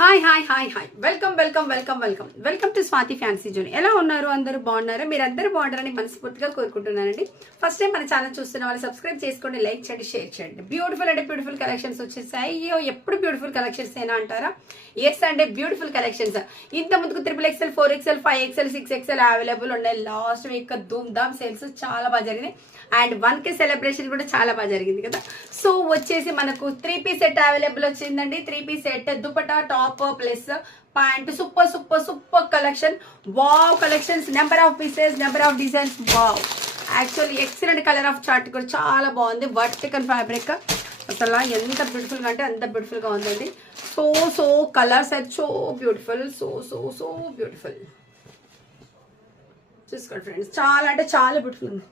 Hi hi hi hi welcome welcome welcome welcome welcome to Swathi fancy zone. ఎలా ఉన్నారు? అందరూ బాగున్నారా? మీరు అందరూ బాగుంటారని మనస్ఫూర్తిగా కోరుకుంటున్నానండి. ఫస్ట్ టైం మన ఛానల్ చూస్తున్న వాళ్ళు సబ్స్క్రైబ్ చేసుకోండి, లైక్ చేయండి, షేర్ చేయండి. బ్యూటిఫుల్ అంటే బ్యూటిఫుల్ కలెక్షన్స్ వచ్చేసాయి. అయ్యో ఎప్పుడు బ్యూటిఫుల్ కలెక్షన్స్ అయినా అంటారా? ఎస్ అంటే బ్యూటిఫుల్ కలెక్షన్స్. ఇంత ముందుకు XXL 4XL 5XL 6XL available ఉన్నాయి. లాస్ట్ వీక్ ధూమ్ ధామ్ సేల్స్ చాలా బాగా జరిగినాయి. అండ్ 1K సెలబ్రేషన్ కూడా చాలా బాగా జరిగింది కదా. సో వచ్చేసి మనకు 3 పీస్ సెట్ అవైలబుల్ వచ్చిందండి. 3 piece set dupatta top plus pant. Super super super collection. Wow collections, number of pieces, number of designs. Wow actually excellent colour of chart కూడా చాలా బాగుంది. వర్టికల్ ఫ్యాబ్రిక్ అసలు ఎంత బ్యూటిఫుల్ గా అంటే అంత బ్యూటిఫుల్ గా ఉందండి. సో కలర్స్ అయితే సో బ్యూటిఫుల్, సో బ్యూటిఫుల్. చూసుకోండి ఫ్రెండ్స్, చాలా అంటే చాలా బ్యూటిఫుల్ ఉంది.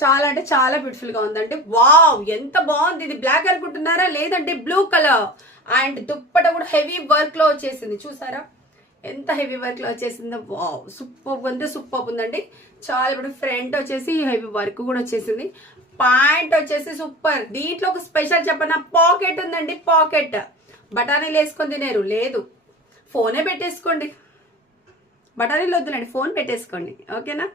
చాలా అంటే చాలా బ్యూటిఫుల్ గా ఉందండి. వావ్ ఎంత బాగుంది. ఇది బ్లాక్ అనుకుంటున్నారా? లేదంటే బ్లూ కలర్. అండ్ దుప్పట కూడా హెవీ వర్క్ లో వచ్చేసింది. చూసారా ఎంత హెవీ వర్క్ లో వచ్చేసిందో? వావ్ సూపర్ ఉంది, సూపర్ ఉందండి. చాలా ఇప్పుడు ఫ్రంట్ వచ్చేసి హెవీ వర్క్ కూడా వచ్చేసింది. ప్యాంట్ వచ్చేసి సూపర్. దీంట్లో ఒక స్పెషల్ చెప్పనా, పాకెట్ ఉందండి. పాకెట్ బఠానీలు వేసుకొని తినేరు లేదు, ఫోనే పెట్టేసుకోండి. బఠానీలు వద్దులండి, ఫోన్ పెట్టేసుకోండి. ఓకేనా?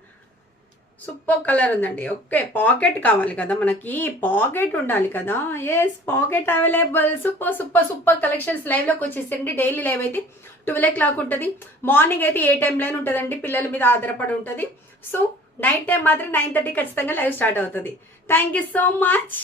సూపర్ కలర్ ఉందండి. ఓకే, పాకెట్ కావాలి కదా మనకి, పాకెట్ ఉండాలి కదా. Yes pocket available. Super super super collections. Live లోకి వచ్చేసండి. డైలీ లైవ్ అయితే 12 o'clock ఉంటుంది. మార్నింగ్ అయితే ఏ టైంలోనే ఉంటుందండి, పిల్లల మీద ఆధారపడి ఉంటుంది. సో నైట్ టైం మాత్రం 9:30 ఖచ్చితంగా లైవ్ స్టార్ట్ అవుతుంది. Thank you so much.